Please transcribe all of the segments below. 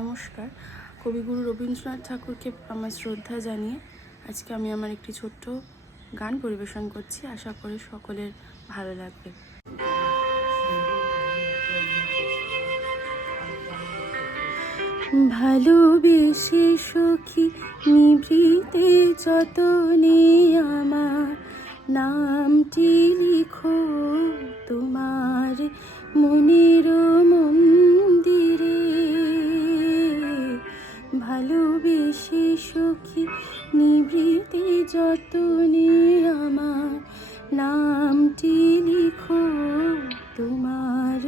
নমস্কার। কবিগুরু রবীন্দ্রনাথ ঠাকুরকে আমার শ্রদ্ধা জানিয়ে আজকে আমি আমার একটি ছোট্ট গান পরিবেশন করছি। আশা করি সকলের ভালো লাগবে। ভালোবেসে সখী নিভৃতে যতনে আমার নামটি লিখো তোমার মনের মন্দিরে। ভালোবেসে সখী নিভৃতে যতনে আমার নামটি লিখো তোমার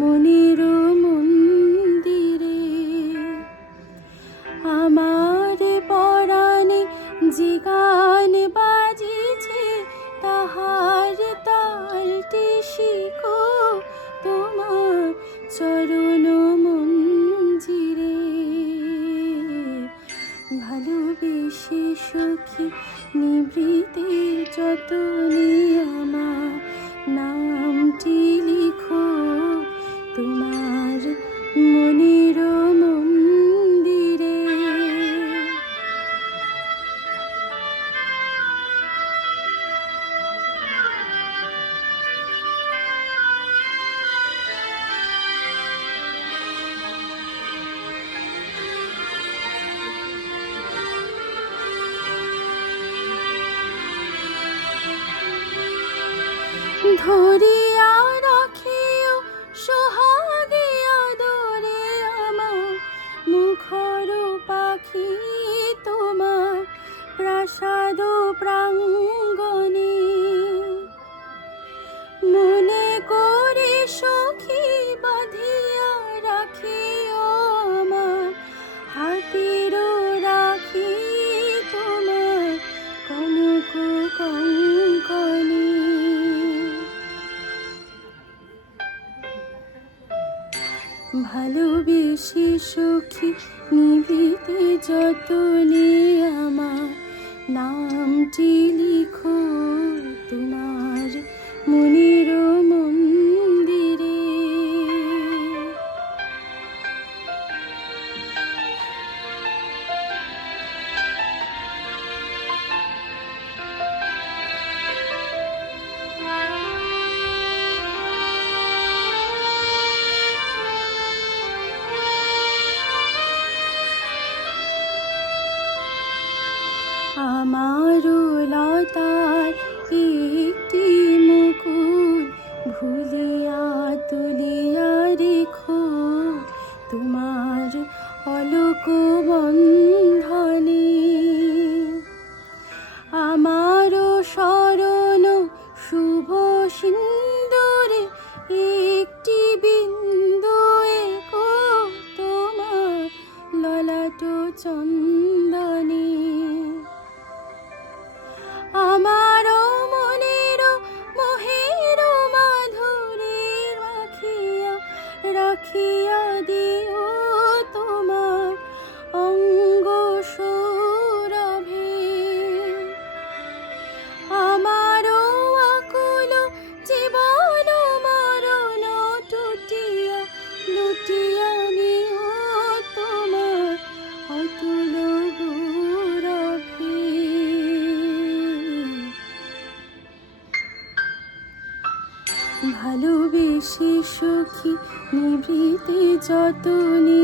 মনের মন্দিরে। আমার পরাণে যে গান বাজিছে তাহার তালটি শিখো তোমার চরণ মঞ্জিরে। ভালোবেসে সখী নিভৃতে যতনে আমার নামটি লিখো তোমার মনের মন্দিরে। ধরিয়া রাখিও সোহাগে আদরে আমার মুখর পাখি তোমার প্রাসাদ প্রাঙ্গণে। মনে করে সখী বাঁধিয়া রাখিও আমার হাতের রাখি তোমার কনক কঙ্কণে। ভালোবেসে সখী নিভৃতে যতনে আমার নামটি লিখো তোমার মনের মন্দিরে। আমার লতার একটি মুকুল ভুলিয়া তুলিয়া রেখো তোমার অলক বন্ধনে। আমার শরণ শুভ সিন্দুরে একটি বিন্দু এঁকো তোমার ললাট চন্দনে। আমার মনের মোহের মাধুরী রাখিয়া রাখিয়া দিও তোমার অঙ্গ সৌরভে। আমার আকুল জীবন মরণ টুটিয়া লুটিয়া নিও তোমার অতুল গৌরভে। ভালোবেসে সখী নিভৃতে যতনে